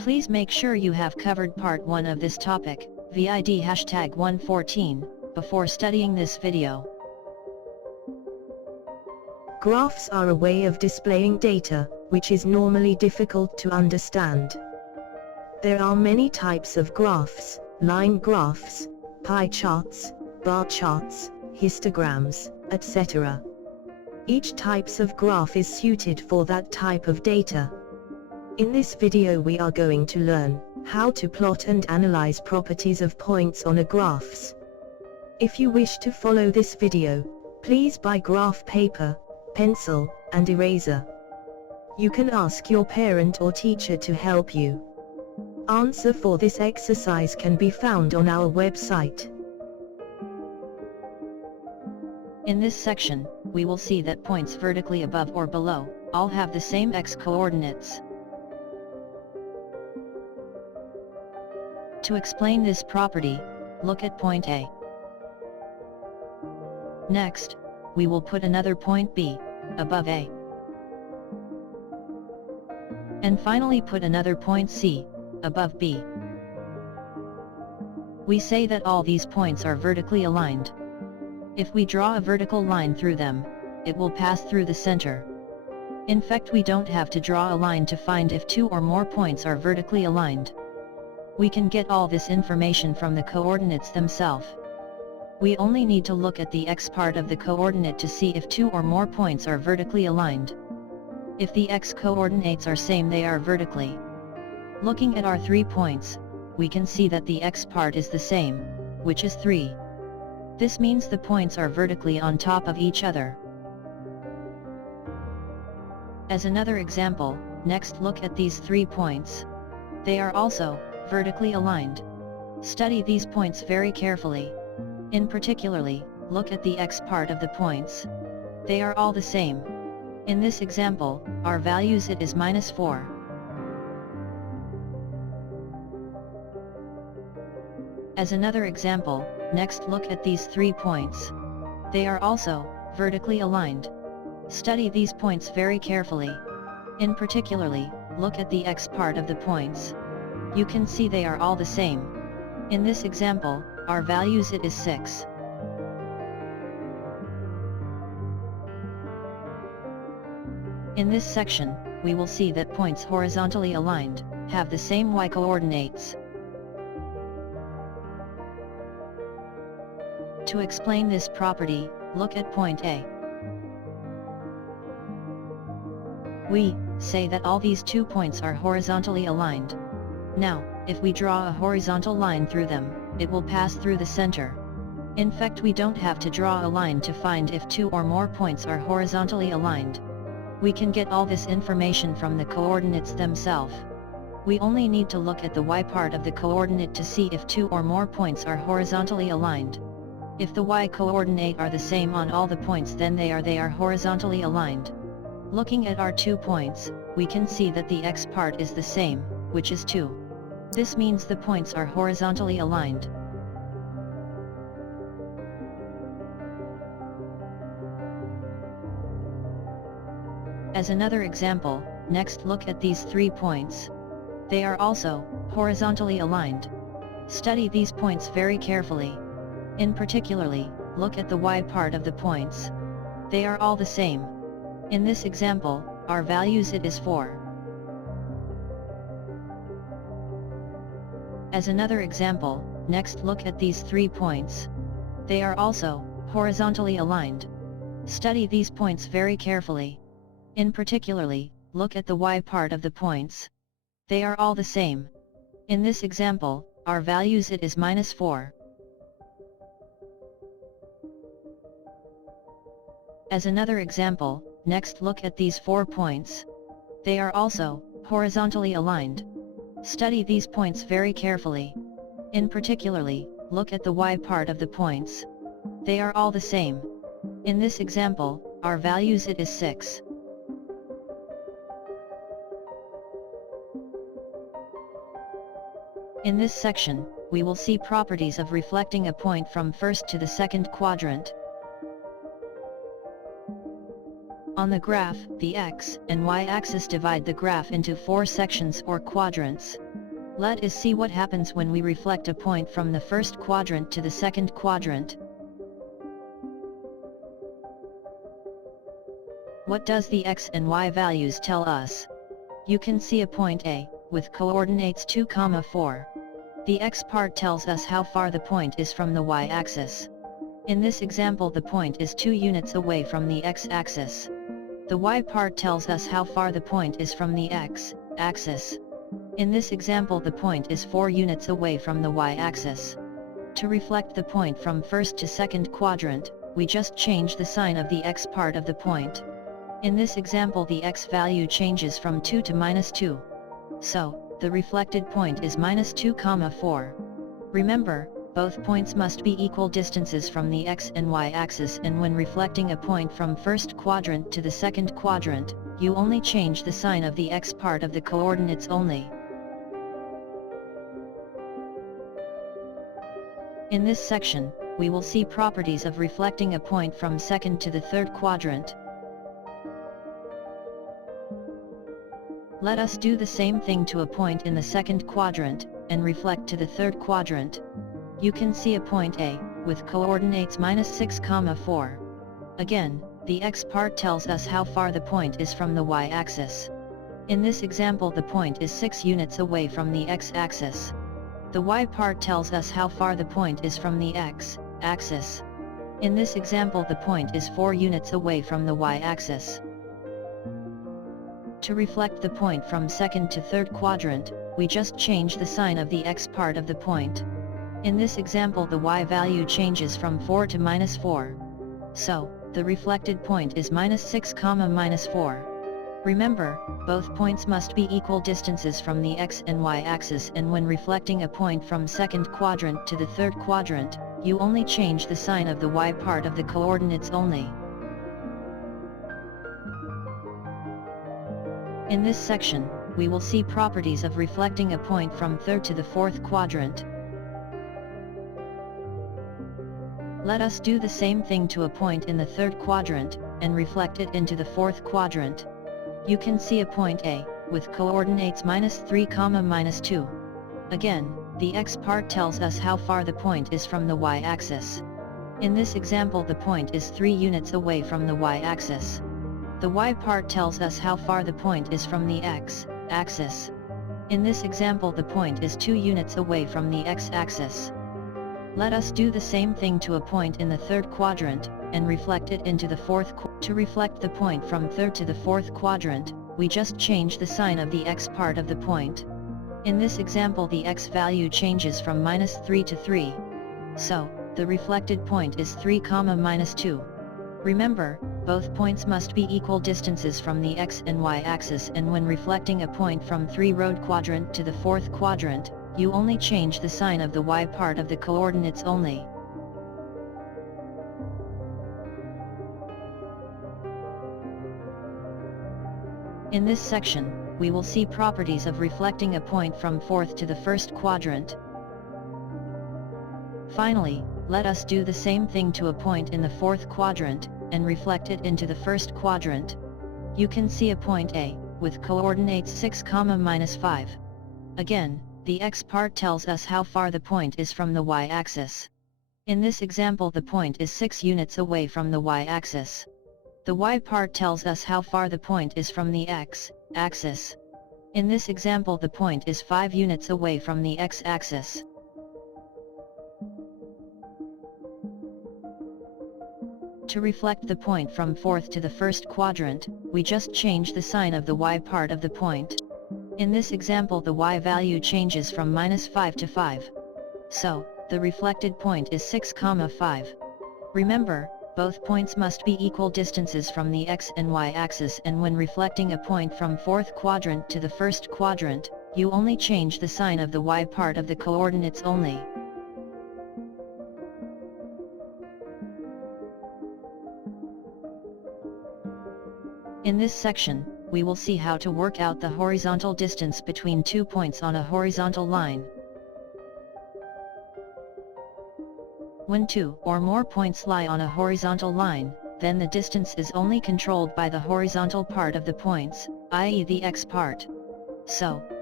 Please make sure you have covered part 1 of this topic, VID114, before studying this video. Graphs are a way of displaying data, which is normally difficult to understand. There are many types of graphs: line graphs, pie charts, bar charts, histograms, etc. Each types of graph is suited for that type of data. In this video we are going to learn how to plot and analyze properties of points on a graphs. If you wish to follow this video, please buy graph paper, pencil, and eraser. You can ask your parent or teacher to help you. Answer for this exercise can be found on our website. In this section, we will see that points vertically above or below all have the same x coordinates. To explain this property, look at point A. Next, we will put another point B above A. And finally put another point C above B. We say that all these points are vertically aligned. If we draw a vertical line through them, it will pass through the center. In fact, we don't have to draw a line to find if two or more points are vertically aligned. We can get all this information from the coordinates themselves. We only need to look at the x part of the coordinate to see if two or more points are vertically aligned. If the x coordinates are same, they are vertically. Looking at our 3 points, we can see that the x part is the same, which is 3. This means the points are vertically on top of each other. As another example, next look at these 3 points. They are also vertically aligned. Study these points very carefully. In particularly, look at the x part of the points. They are all the same. In this example, our values it is -4. As another example, next look at these 3 points. They are also vertically aligned. Study these points very carefully. In particularly, look at the x part of the points. You can see they are all the same. In this example, our values it is 6. In this section, we will see that points horizontally aligned have the same y coordinates. To explain this property, look at point A. We say that all these 2 points are horizontally aligned. Now, if we draw a horizontal line through them, it will pass through the center. In fact, we don't have to draw a line to find if 2 or more points are horizontally aligned. We can get all this information from the coordinates themselves. We only need to look at the y part of the coordinate to see if 2 or more points are horizontally aligned. If the y coordinate are the same on all the points, then they are horizontally aligned. Looking at our 2 points, we can see that the x part is the same, which is 2. This means the points are horizontally aligned. As another example, next look at these 3 points. They are also horizontally aligned. Study these points very carefully. In particularly, look at the y part of the points. They are all the same. In this example, our values it is 4. As another example, next look at these 3 points. They are also horizontally aligned. Study these points very carefully. In particularly, look at the y part of the points. They are all the same. In this example, our values it is -4. As another example, next look at these 4 points. They are also horizontally aligned. Study these points very carefully. In particularly, look at the y part of the points. They are all the same. In this example, our values it is 6. In this section, we will see properties of reflecting a point from first to the second quadrant. On the graph, the x and y axis divide the graph into 4 sections or quadrants. Let us see what happens when we reflect a point from the first quadrant to the second quadrant. What does the x and y values tell us? You can see a point A, with coordinates 2, 4. The x part tells us how far the point is from the y-axis. In this example the point is 2 units away from the x-axis. The y part tells us how far the point is from the x-axis. In this example the point is 4 units away from the y-axis. To reflect the point from first to second quadrant, we just change the sign of the x part of the point. In this example the x value changes from 2 to -2. So, the reflected point is -2, 4. Remember, both points must be equal distances from the x and y axis, and when reflecting a point from first quadrant to the second quadrant, you only change the sign of the x part of the coordinates only. In this section, we will see properties of reflecting a point from second to the third quadrant. Let us do the same thing to a point in the second quadrant, and reflect to the third quadrant. You can see a point A, with coordinates -6, 4. Again, the x part tells us how far the point is from the y-axis. In this example the point is 6 units away from the x-axis. The y part tells us how far the point is from the x-axis. In this example the point is 4 units away from the y-axis. To reflect the point from second to third quadrant, we just change the sign of the x part of the point. In this example the y value changes from 4 to -4. So, the reflected point is -6, -4. Remember, both points must be equal distances from the x and y axis, and when reflecting a point from second quadrant to the third quadrant, you only change the sign of the y part of the coordinates only. In this section, we will see properties of reflecting a point from third to the fourth quadrant. Let us do the same thing to a point in the third quadrant, and reflect it into the fourth quadrant. You can see a point A, with coordinates -3, -2. Again, the x part tells us how far the point is from the y-axis. In this example the point is 3 units away from the y-axis. The y part tells us how far the point is from the x-axis. In this example the point is 2 units away from the x-axis. Let us do the same thing to a point in the third quadrant, and reflect it into the fourth quadrant. To reflect the point from third to the fourth quadrant, we just change the sign of the x part of the point. In this example the x value changes from -3 to 3. So, the reflected point is 3, -2. Remember, both points must be equal distances from the x and y axis, and when reflecting a point from 3rd quadrant to the 4th quadrant, you only change the sign of the y part of the coordinates only. In this section, we will see properties of reflecting a point from 4th to the 1st quadrant. Finally, let us do the same thing to a point in the 4th quadrant, and reflect it into the 1st quadrant. You can see a point A, with coordinates 6, -5. Again, the x part tells us how far the point is from the y-axis. In this example the point is 6 units away from the y-axis. The y part tells us how far the point is from the x-axis. In this example the point is 5 units away from the x-axis. To reflect the point from 4th to the 1st quadrant, we just change the sign of the y part of the point. In this example the y value changes from -5 to 5. So, the reflected point is 6, 5. Remember, both points must be equal distances from the x and y axis, and when reflecting a point from 4th quadrant to the 1st quadrant, you only change the sign of the y part of the coordinates only. In this section, we will see how to work out the horizontal distance between 2 points on a horizontal line. When 2 or more points lie on a horizontal line, then the distance is only controlled by the horizontal part of the points, i.e. the x part. So,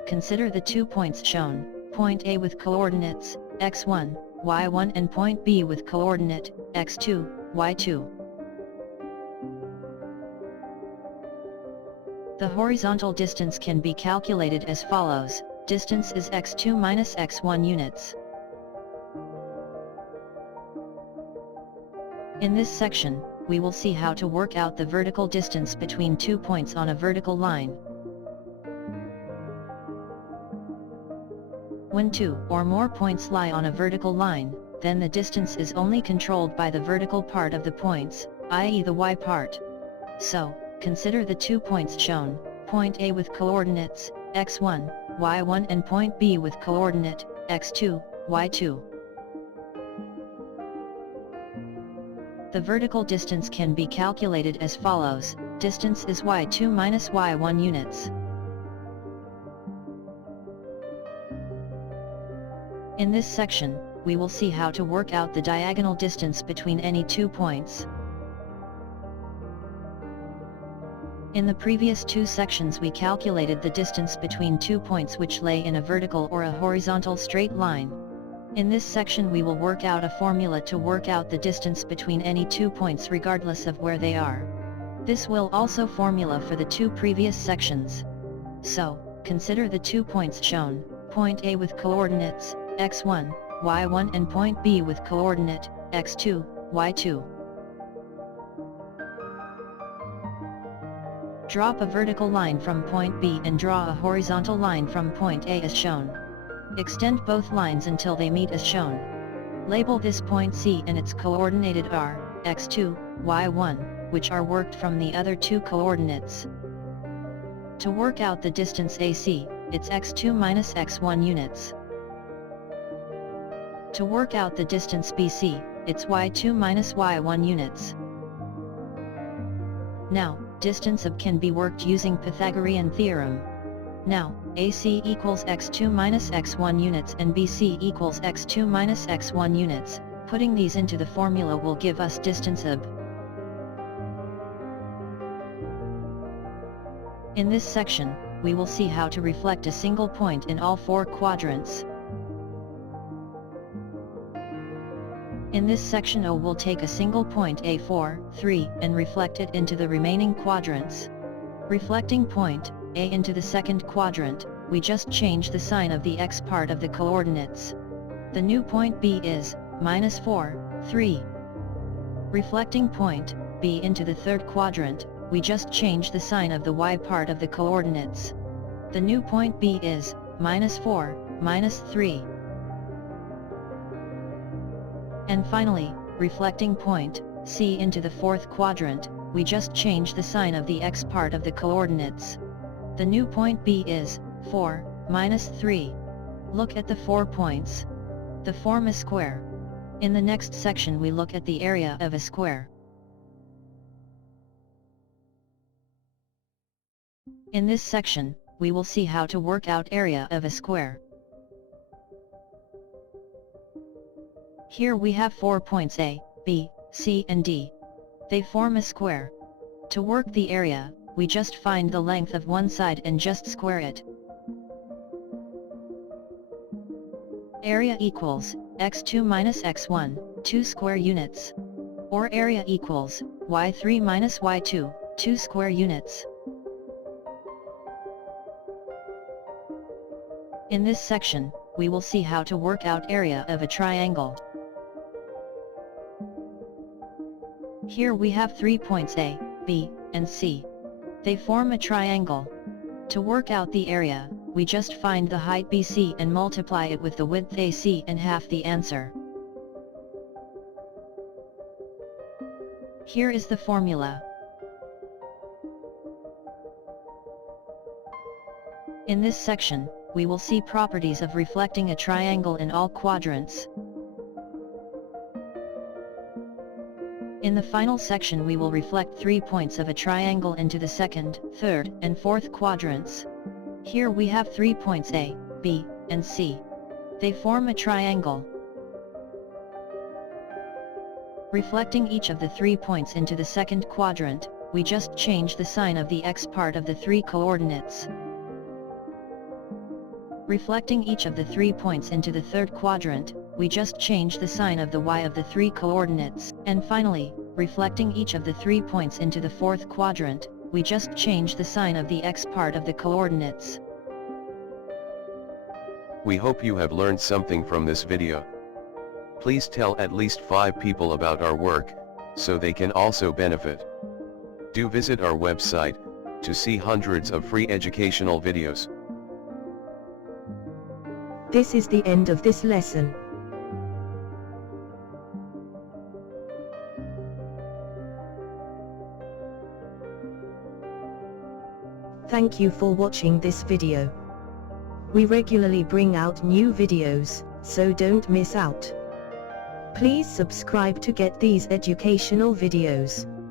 consider the 2 points shown, point A with coordinates x1, y1 and point B with coordinate x2, y2. The horizontal distance can be calculated as follows: distance is x2 minus x1 units. In this section, we will see how to work out the vertical distance between 2 points on a vertical line. When 2 or more points lie on a vertical line, then the distance is only controlled by the vertical part of the points, i.e. the y part. So, consider the 2 points shown, point A with coordinates x1, y1 and point B with coordinate x2, y2. The vertical distance can be calculated as follows: distance is y2 minus y1 units. In this section, we will see how to work out the diagonal distance between any 2 points. In the previous 2 sections we calculated the distance between 2 points which lay in a vertical or a horizontal straight line. In this section we will work out a formula to work out the distance between any 2 points regardless of where they are. This will also formula for the 2 previous sections. So, consider the 2 points shown, point A with coordinates x1, y1 and point B with coordinate x2, y2. Drop a vertical line from point B and draw a horizontal line from point A as shown. Extend both lines until they meet as shown. Label this point C and its coordinated r, x2, y1, which are worked from the other 2 coordinates. To work out the distance AC, it's x2 minus x1 units. To work out the distance BC, it's y2 minus y1 units. Now, distance AB can be worked using Pythagorean theorem. Now, AC equals x2 minus x1 units and BC equals x2 minus x1 units, putting these into the formula will give us distance AB. In this section, we will see how to reflect a single point in all 4 quadrants. In this section O will take a single point A4, 3 and reflect it into the remaining quadrants. Reflecting point A into the second quadrant, we just change the sign of the x part of the coordinates. The new point B is -4, 3. Reflecting point B into the third quadrant, we just change the sign of the y part of the coordinates. The new point B is -4, -3. And finally, reflecting point C into the fourth quadrant, we just change the sign of the x part of the coordinates. The new point B is 4, -3. Look at the 4 points. They form a square. In the next section we look at the area of a square. In this section, we will see how to work out area of a square. Here we have 4 points A, B, C and D. They form a square. To work the area, we just find the length of one side and just square it. Area equals x2 minus x1, 2 square units. Or area equals y3 minus y2, 2 square units. In this section, we will see how to work out area of a triangle. Here we have 3 points A, B, and C. They form a triangle. To work out the area, we just find the height BC and multiply it with the width AC and half the answer. Here is the formula. In this section, we will see properties of reflecting a triangle in all quadrants. In the final section we will reflect 3 points of a triangle into the second, third, and fourth quadrants. Here we have 3 points A, B, and C. They form a triangle. Reflecting each of the 3 points into the second quadrant, we just change the sign of the x part of the 3 coordinates. Reflecting each of the 3 points into the third quadrant, we just change the sign of the y of the 3 coordinates. And finally, reflecting each of the 3 points into the fourth quadrant, we just change the sign of the x part of the coordinates. We hope you have learned something from this video. Please tell at least 5 people about our work, so they can also benefit. Do visit our website, to see hundreds of free educational videos. This is the end of this lesson. Thank you for watching this video. We regularly bring out new videos, so don't miss out. Please subscribe to get these educational videos.